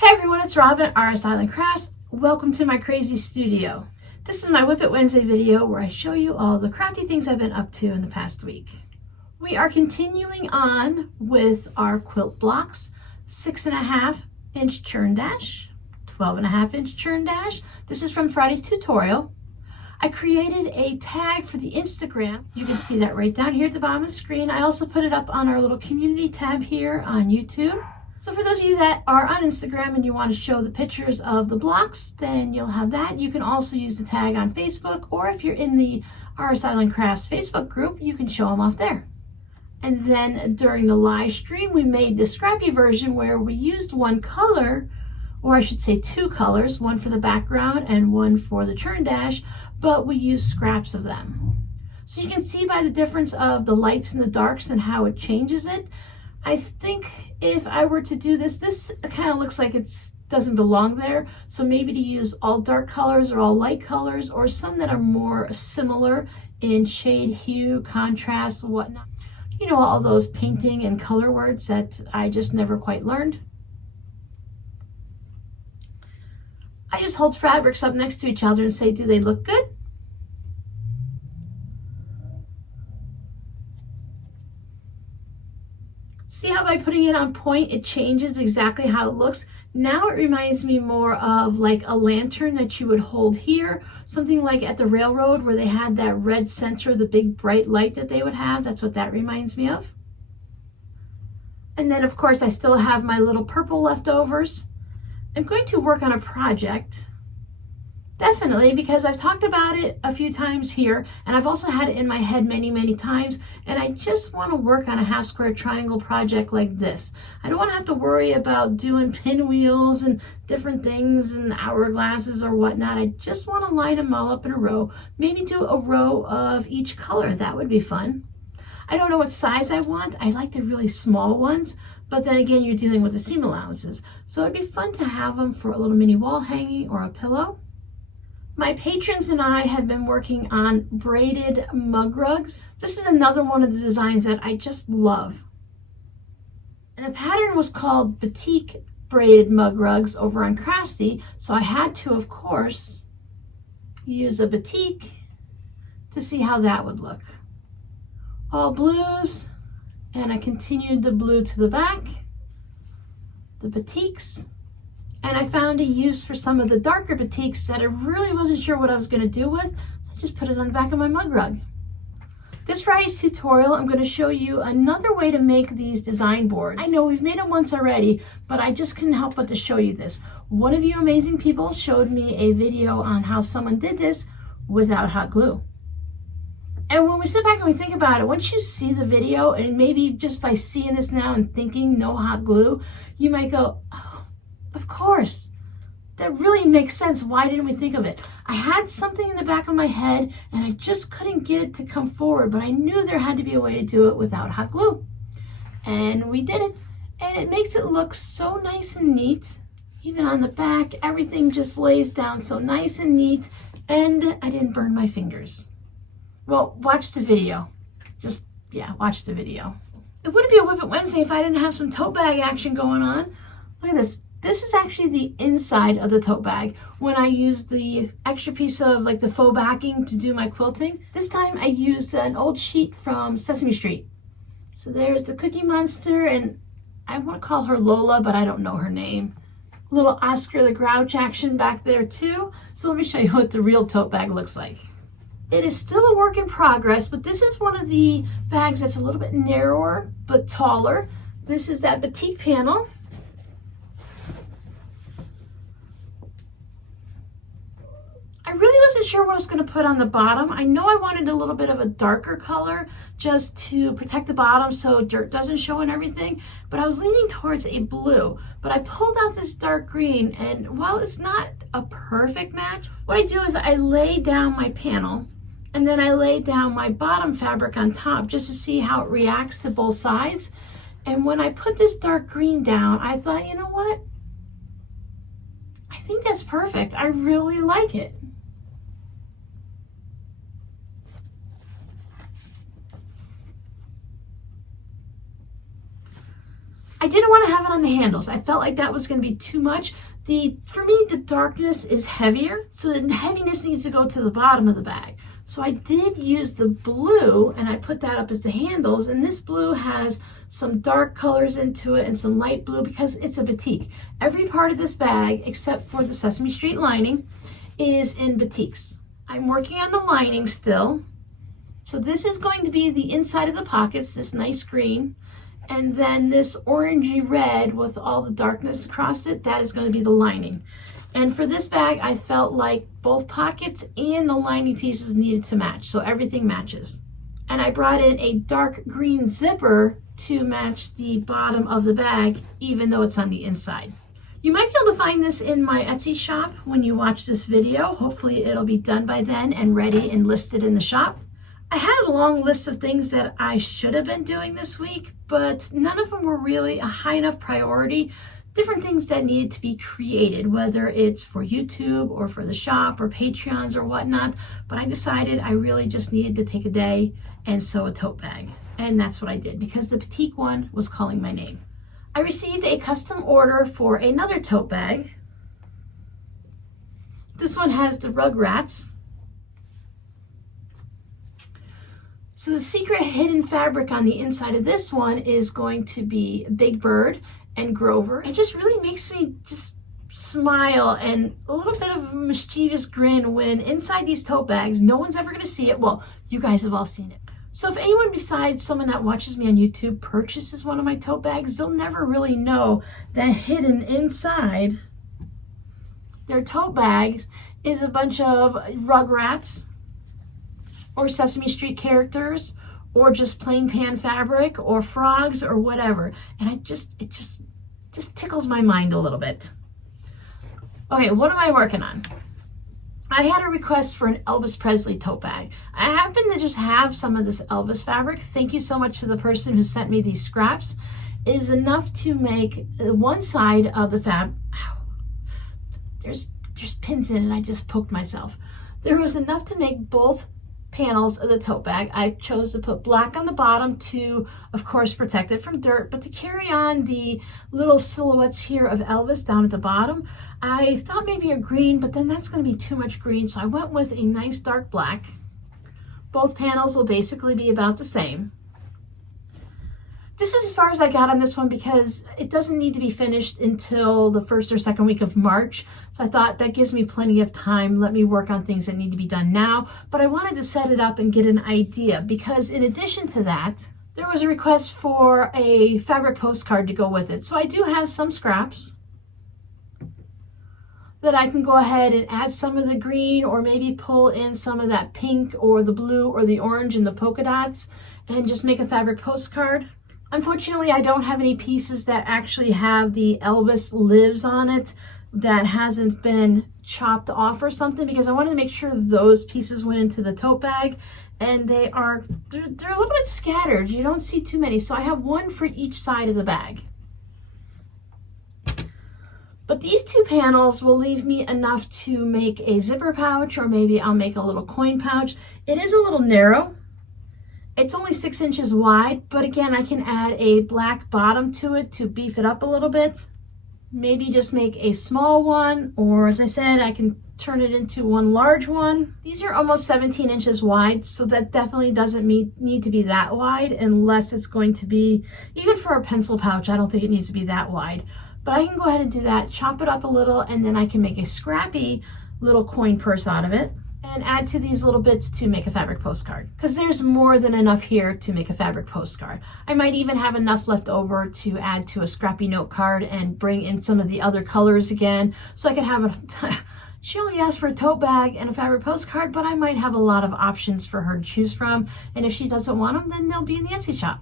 Hey everyone, it's Rob at RsIslandCrafts. Welcome to my crazy studio. This is my Whip It Wednesday video where I show you all the crafty things I've been up to in the past week. We are continuing on with our quilt blocks, 6.5-inch churn dash, 12.5-inch churn dash. This is from Friday's tutorial. I created a tag for the Instagram. You can see that right down here at the bottom of the screen. I also put it up on our little community tab here on YouTube. So for those of you that are on Instagram and you want to show the pictures of the blocks, then you'll have that. You can also use the tag on Facebook, or if you're in the RsIslandCrafts Facebook group, you can show them off there. And then during the live stream, we made the scrappy version where we used one color, or I should say two colors, one for the background and one for the churn dash, but we used scraps of them. So you can see by the difference of the lights and the darks and how it changes it. I think if I were to do this kind of looks like it doesn't belong there. So maybe to use all dark colors or all light colors, or some that are more similar in shade, hue, contrast, whatnot. You know, all those painting and color words that I just never quite learned. I just hold fabrics up next to each other and say, do they look good? See how by putting it on point, it changes exactly how it looks? Now it reminds me more of like a lantern that you would hold here, something like at the railroad where they had that red center, the big bright light that they would have. That's what that reminds me of. And then of course I still have my little purple leftovers. I'm going to work on a project, definitely, because I've talked about it a few times here, and I've also had it in my head many times, and I just want to work on a half square triangle project like this. I don't want to have to worry about doing pinwheels and different things and hourglasses or whatnot. I just want to line them all up in a row, maybe do a row of each color. That would be fun. I don't know what size I want. I like the really small ones, but then again, you're dealing with the seam allowances. So it'd be fun to have them for a little mini wall hanging or a pillow. My patrons and I have been working on braided mug rugs. This is another one of the designs that I just love. And the pattern was called Batik Braided Mug Rugs over on Craftsy. So I had to, of course, use a batik to see how that would look. All blues, and I continued the blue to the back, the batiks. And I found a use for some of the darker batiks that I really wasn't sure what I was going to do with, so I just put it on the back of my mug rug. This Friday's tutorial, I'm going to show you another way to make these design boards. I know we've made them once already, but I just couldn't help but to show you this. One of you amazing people showed me a video on how someone did this without hot glue. And when we sit back and we think about it, once you see the video, and maybe just by seeing this now and thinking no hot glue, you might go, oh, of course, that really makes sense. Why didn't we think of it? I had something in the back of my head and I just couldn't get it to come forward, but I knew there had to be a way to do it without hot glue. And we did it, and it makes it look so nice and neat. Even on the back, everything just lays down so nice and neat, and I didn't burn my fingers. Well, watch the video. Watch the video. It wouldn't be a Whip It Wednesday if I didn't have some tote bag action going on. Look at this. This is actually the inside of the tote bag when I used the extra piece of like the faux backing to do my quilting. This time I used an old sheet from Sesame Street. So there's the Cookie Monster, and I want to call her Lola, but I don't know her name. A little Oscar the Grouch action back there too. So let me show you what the real tote bag looks like. It is still a work in progress, but this is one of the bags that's a little bit narrower but taller. This is that batik panel. I really wasn't sure what I was going to put on the bottom. I know I wanted a little bit of a darker color just to protect the bottom so dirt doesn't show and everything, but I was leaning towards a blue. But I pulled out this dark green, and while it's not a perfect match, what I do is I lay down my panel and then I lay down my bottom fabric on top just to see how it reacts to both sides. And when I put this dark green down, I thought, you know what? I think that's perfect. I really like it. I didn't want to have it on the handles. I felt like that was going to be too much. For me, the darkness is heavier, so the heaviness needs to go to the bottom of the bag. So I did use the blue, and I put that up as the handles, and this blue has some dark colors into it and some light blue because it's a batik. Every part of this bag, except for the Sesame Street lining, is in batiks. I'm working on the lining still. So this is going to be the inside of the pockets, this nice green. And then this orangey red with all the darkness across it, that is going to be the lining. And for this bag, I felt like both pockets and the lining pieces needed to match, so everything matches. And I brought in a dark green zipper to match the bottom of the bag, even though it's on the inside. You might be able to find this in my Etsy shop when you watch this video. Hopefully it'll be done by then and ready and listed in the shop. I had a long list of things that I should have been doing this week, but none of them were really a high enough priority. Different things that needed to be created, whether it's for YouTube or for the shop or Patreons or whatnot. But I decided I really just needed to take a day and sew a tote bag. And that's what I did because the Batik one was calling my name. I received a custom order for another tote bag. This one has the Rugrats. So the secret hidden fabric on the inside of this one is going to be Big Bird and Grover. It just really makes me just smile and a little bit of a mischievous grin when inside these tote bags, no one's ever going to see it. Well, you guys have all seen it. So if anyone besides someone that watches me on YouTube purchases one of my tote bags, they'll never really know that hidden inside their tote bags is a bunch of Rugrats or Sesame Street characters, or just plain tan fabric, or frogs, or whatever. And it just tickles my mind a little bit. Okay, what am I working on? I had a request for an Elvis Presley tote bag. I happen to just have some of this Elvis fabric. Thank you so much to the person who sent me these scraps. It is enough to make one side of the there's pins in it. I just poked myself. There was enough to make both panels of the tote bag. I chose to put black on the bottom to, of course, protect it from dirt, but to carry on the little silhouettes here of Elvis down at the bottom, I thought maybe a green, but then that's going to be too much green, so I went with a nice dark black. Both panels will basically be about the same. This is as far as I got on this one because it doesn't need to be finished until the first or second week of March. So I thought that gives me plenty of time. Let me work on things that need to be done now. But I wanted to set it up and get an idea because in addition to that, there was a request for a fabric postcard to go with it. So I do have some scraps that I can go ahead and add some of the green or maybe pull in some of that pink or the blue or the orange and the polka dots and just make a fabric postcard. Unfortunately, I don't have any pieces that actually have the Elvis lives on it that hasn't been chopped off or something because I wanted to make sure those pieces went into the tote bag and they're a little bit scattered. You don't see too many. So I have one for each side of the bag. But these two panels will leave me enough to make a zipper pouch or maybe I'll make a little coin pouch. It is a little narrow. It's only 6 inches wide, but again, I can add a black bottom to it to beef it up a little bit. Maybe just make a small one, or as I said, I can turn it into one large one. These are almost 17 inches wide, so that definitely doesn't need to be that wide unless it's going to be, even for a pencil pouch, I don't think it needs to be that wide. But I can go ahead and do that, chop it up a little, and then I can make a scrappy little coin purse out of it. And add to these little bits to make a fabric postcard because there's more than enough here to make a fabric postcard. I might even have enough left over to add to a scrappy note card and bring in some of the other colors again so I could have she only asked for a tote bag and a fabric postcard, but I might have a lot of options for her to choose from, and if she doesn't want them, then they'll be in the Etsy shop.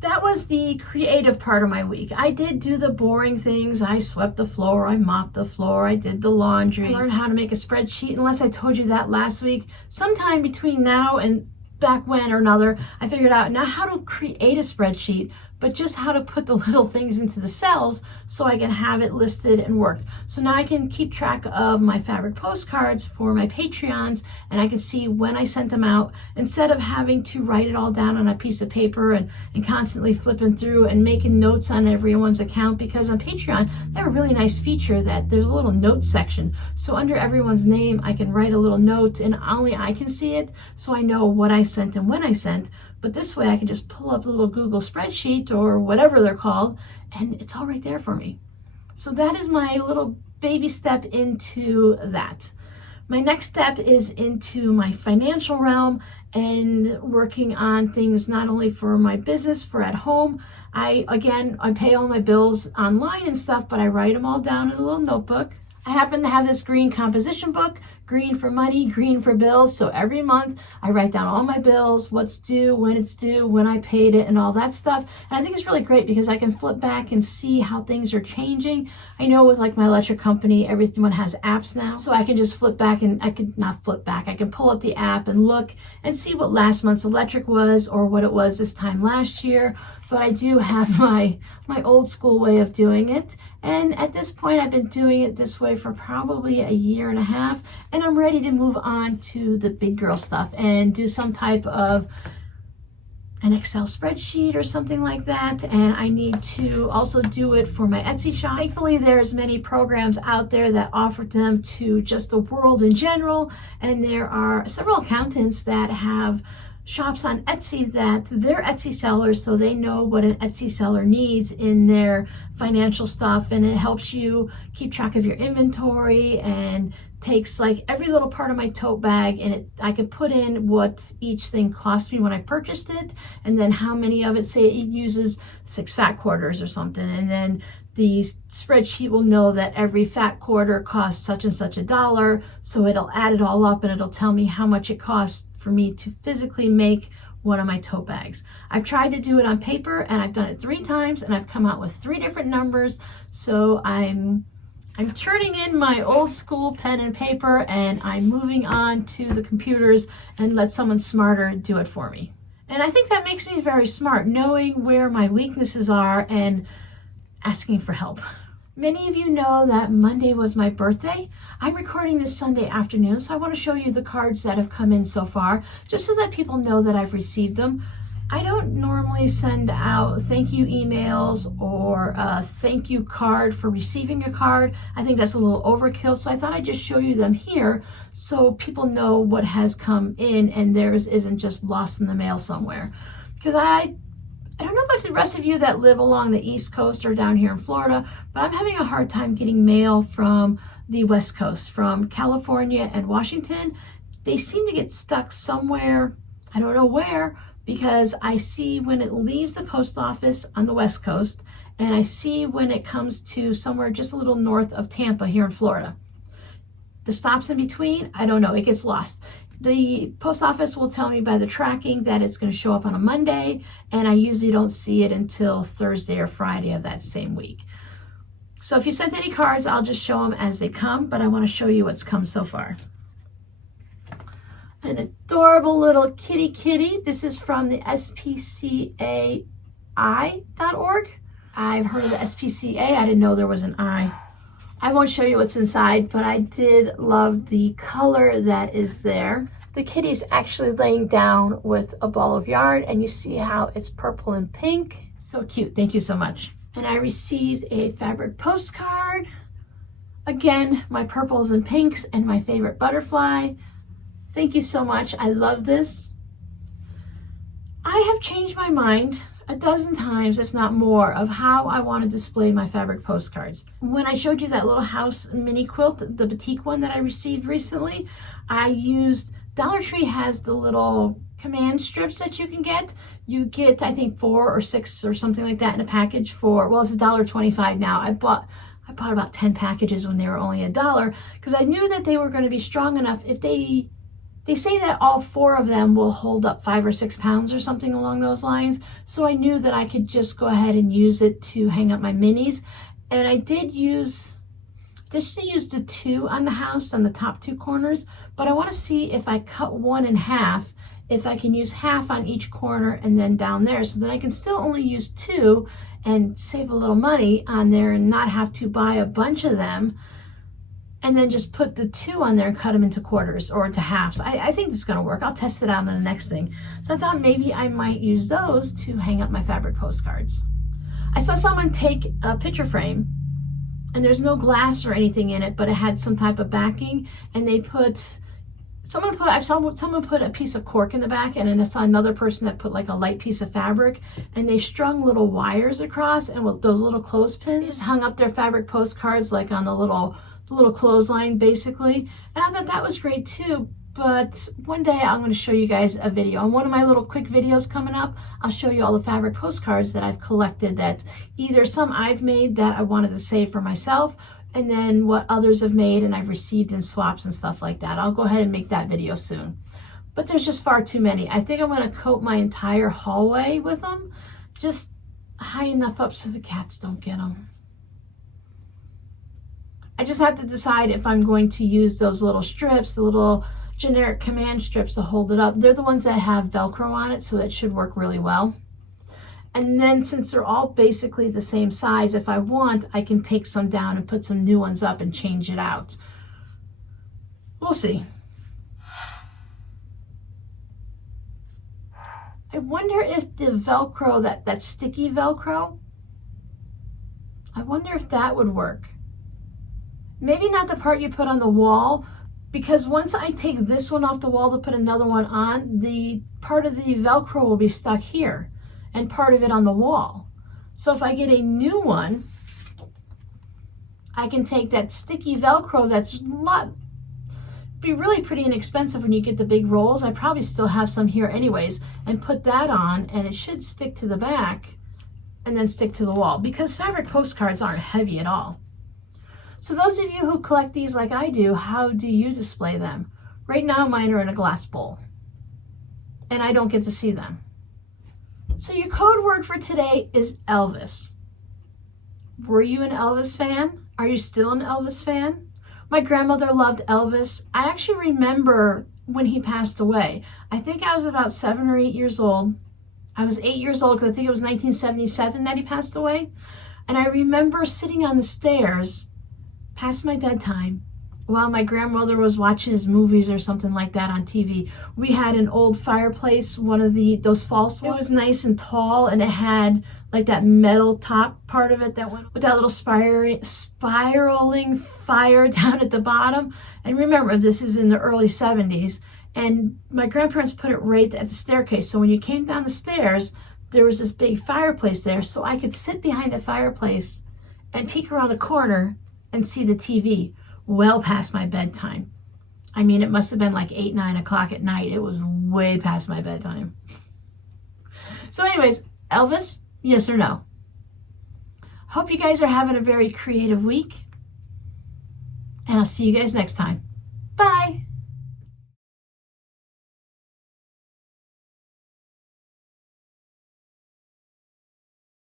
That was the creative part of my week. I did do the boring things. I swept the floor, I mopped the floor, I did the laundry. I learned how to make a spreadsheet, unless I told you that last week. Sometime between now and back when or another, I figured out now how to create a spreadsheet, but just how to put the little things into the cells so I can have it listed and worked. So now I can keep track of my fabric postcards for my Patreons, and I can see when I sent them out instead of having to write it all down on a piece of paper and constantly flipping through and making notes on everyone's account, because on Patreon, they have a really nice feature that there's a little notes section. So under everyone's name, I can write a little note and only I can see it, so I know what I sent and when I sent. But this way I can just pull up a little Google spreadsheet or whatever they're called, and it's all right there for me. So that is my little baby step into that. My next step is into my financial realm and working on things not only for my business, for at home. I pay all my bills online and stuff, but I write them all down in a little notebook. I happen to have this green composition book, green for money, green for bills. So every month I write down all my bills, what's due, when it's due, when I paid it, and all that stuff. And I think it's really great because I can flip back and see how things are changing. I know with like my electric company, everyone has apps now. So I can just flip back, and I can pull up the app and look and see what last month's electric was or what it was this time last year. But I do have my old school way of doing it. And at this point, I've been doing it this way for probably a year and a half. And I'm ready to move on to the big girl stuff and do some type of an Excel spreadsheet or something like that. And I need to also do it for my Etsy shop. Thankfully, there's many programs out there that offer them to just the world in general. And there are several accountants that have shops on Etsy that they're Etsy sellers, so they know what an Etsy seller needs in their financial stuff, and it helps you keep track of your inventory and takes like every little part of my tote bag, and I could put in what each thing cost me when I purchased it, and then how many of it, say it uses 6 fat quarters or something, and then the spreadsheet will know that every fat quarter costs such and such $1, so it'll add it all up and it'll tell me how much it costs for me to physically make one of my tote bags. I've tried to do it on paper and I've done it 3 times and I've come out with 3 different numbers. So I'm turning in my old school pen and paper and I'm moving on to the computers and let someone smarter do it for me. And I think that makes me very smart, knowing where my weaknesses are and asking for help. Many of you know that Monday was my birthday. I'm recording this Sunday afternoon, so I want to show you the cards that have come in so far, just so that people know that I've received them. I don't normally send out thank you emails or a thank you card for receiving a card. I think that's a little overkill, so I thought I'd just show you them here so people know what has come in and theirs isn't just lost in the mail somewhere. Because I don't know about the rest of you that live along the East Coast or down here in Florida, but I'm having a hard time getting mail from the West Coast, from California and Washington. They seem to get stuck somewhere, I don't know where, because I see when it leaves the post office on the West Coast, and I see when it comes to somewhere just a little north of Tampa here in Florida. The stops in between, I don't know, it gets lost. The post office will tell me by the tracking that it's going to show up on a Monday, and I usually don't see it until Thursday or Friday of that same week. So if you sent any cards, I'll just show them as they come, but I want to show you what's come so far. An adorable little kitty. This is from the SPCAI.org. I've heard of the SPCA. I didn't know there was an I. I won't show you what's inside, but I did love the color that is there. The kitty's actually laying down with a ball of yarn, and you see how it's purple and pink. So cute. Thank you so much. And I received a fabric postcard. Again, my purples and pinks and my favorite butterfly. Thank you so much. I love this. I have changed my mind a dozen times, if not more, of how I want to display my fabric postcards. When I showed you that little house mini quilt, the Batik one that I received recently, I used, Dollar Tree has the little command strips that you can get. You get, I think, 4 or 6 or something like that in a package for, well, it's $1.25 now. I bought about 10 packages when they were only $1 because I knew that they were going to be strong enough. If they say that all 4 of them will hold up 5 or 6 pounds or something along those lines. So I knew that I could just go ahead and use it to hang up my minis. And I did use the 2 on the house on the top 2 corners, but I want to see if I cut one in half, if I can use half on each corner and then down there, so that I can still only use 2 and save a little money on there and not have to buy a bunch of them, and then just put the 2 on there and cut them into quarters or into halves. I think this is going to work. I'll test it out on the next thing. So I thought maybe I might use those to hang up my fabric postcards. I saw someone take a picture frame, and there's no glass or anything in it, but it had some type of backing, and they put, I saw someone put a piece of cork in the back, and then I saw another person that put like a light piece of fabric, and they strung little wires across, and with those little clothespins, just hung up their fabric postcards like on the little clothesline basically. And I thought that was great too. But one day I'm going to show you guys a video. On one of my little quick videos coming up, I'll show you all the fabric postcards that I've collected, that either some I've made that I wanted to save for myself, and then what others have made and I've received in swaps and stuff like that. I'll go ahead and make that video soon. But there's just far too many. I think I'm going to coat my entire hallway with them, just high enough up so the cats don't get them. I just have to decide if I'm going to use those little strips, the little generic command strips to hold it up. They're the ones that have Velcro on it, so that should work really well. And then since they're all basically the same size, if I want, I can take some down and put some new ones up and change it out. We'll see. I wonder if the Velcro, that sticky Velcro, I wonder if that would work. Maybe not the part you put on the wall, because once I take this one off the wall to put another one on, the part of the Velcro will be stuck here and part of it on the wall. So if I get a new one, I can take that sticky Velcro that's be really pretty inexpensive when you get the big rolls. I probably still have some here anyways, and put that on, and it should stick to the back and then stick to the wall, because fabric postcards aren't heavy at all. So those of you who collect these like I do, how do you display them? Right now mine are in a glass bowl, and I don't get to see them. So your code word for today is Elvis. Were you an Elvis fan? Are you still an Elvis fan? My grandmother loved Elvis. I actually remember when he passed away. I think I was about 7 or 8 years old. I was 8 years old because I think it was 1977 that he passed away. And I remember sitting on the stairs past my bedtime while my grandmother was watching his movies or something like that on TV. We had an old fireplace, one of those false ones. It was nice and tall, and it had like that metal top part of it that went with that little spiraling fire down at the bottom. And remember, this is in the early 70s, and my grandparents put it right at the staircase. So when you came down the stairs, there was this big fireplace there, so I could sit behind the fireplace and peek around the corner and see the TV well past my bedtime. I mean, it must have been like 8, 9 o'clock at night. It was way past my bedtime. So anyways, Elvis, yes or no? Hope you guys are having a very creative week, and I'll see you guys next time. Bye.